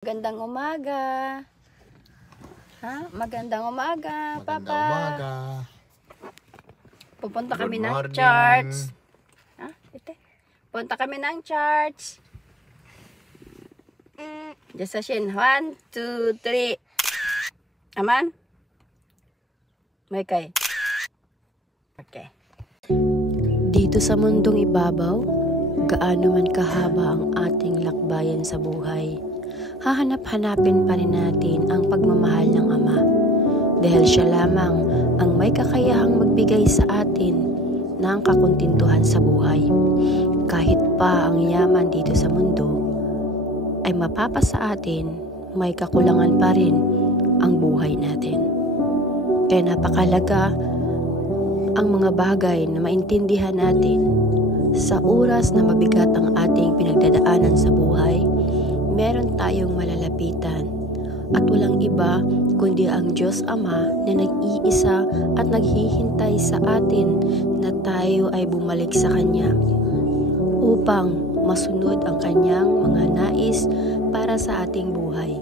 Magandang umaga. Magandang umaga, Papa. Magandang umaga. Pupunta kami Good ng morning. church. Punta kami ng church. Just a shin. 1, 2, 3. Aman? May kay. Okay. Dito sa mundong ibabaw, gaano man kahaba ang ating lakbayan sa buhay, hahanap-hanapin pa rin natin ang pagmamahal ng Ama. Dahil siya lamang ang may kakayahang magbigay sa atin ng kakuntintuhan sa buhay. Kahit pa ang yaman dito sa mundo ay mapapasa atin, may kakulangan pa rin ang buhay natin. Kaya napakalaga ang mga bagay na maintindihan natin. Sa oras na mabigat ang ating pinagdadaanan sa buhay, meron tayong malalapitan at walang iba kundi ang Diyos Ama na nag-iisa at naghihintay sa atin na tayo ay bumalik sa Kanya upang masunod ang Kanyang mga nais para sa ating buhay.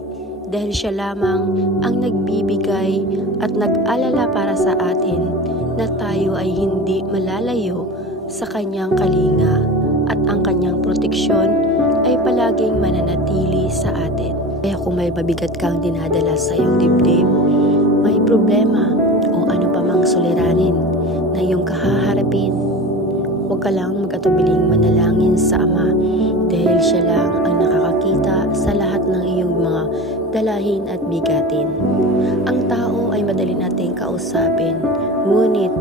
Dahil siya lamang ang nagbibigay at nag-alala para sa atin na tayo ay hindi malalayo sa Kanyang kalinga at ang Kanyang proteksyon ay palaging mananatili sa atin. Kaya kung may mabigat kang dinadala sa iyong dibdib, may problema o ano pa mang suliranin na iyong kahaharapin, huwag ka lang mag-atubiling manalangin sa Ama dahil siya lang ang nakakakita sa lahat ng iyong mga dalahin at bigatin. Ang tao ay madali nating kausapin, ngunit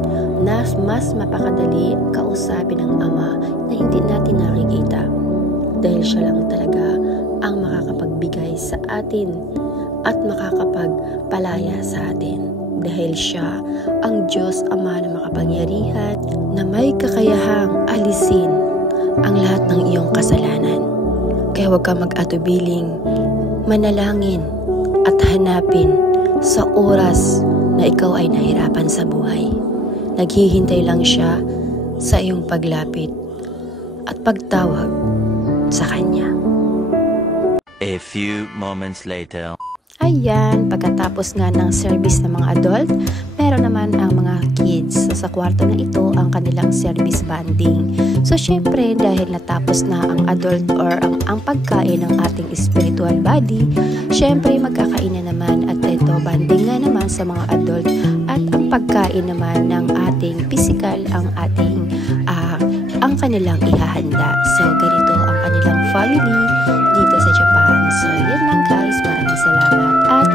mas mapakadali kausapin ng Ama na hindi natin nakikita. Dahil siya lang talaga ang makakapagbigay sa atin at makakapagpalaya sa atin. Dahil siya ang Diyos Ama na makapangyarihan na may kakayahang alisin ang lahat ng iyong kasalanan. Kaya huwag ka mag-atubiling manalangin at hanapin sa oras na ikaw ay nahirapan sa buhay. Naghihintay lang siya sa iyong paglapit at pagtawag sa Kanya. A few moments later. Ayan, pagkatapos nga ng service ng mga adult, meron naman ang mga kids. So, sa kwarto na ito, ang kanilang service bonding. So, syempre, dahil natapos na ang adult or ang pagkain ng ating spiritual body, syempre, magkakain na naman at ito, bonding na naman sa mga adult at ang pagkain naman ng ating physical, ang kanilang ihahanda. So, ganito ang kanilang family dito sa Japan. So, yun lang guys. Maraming salamat at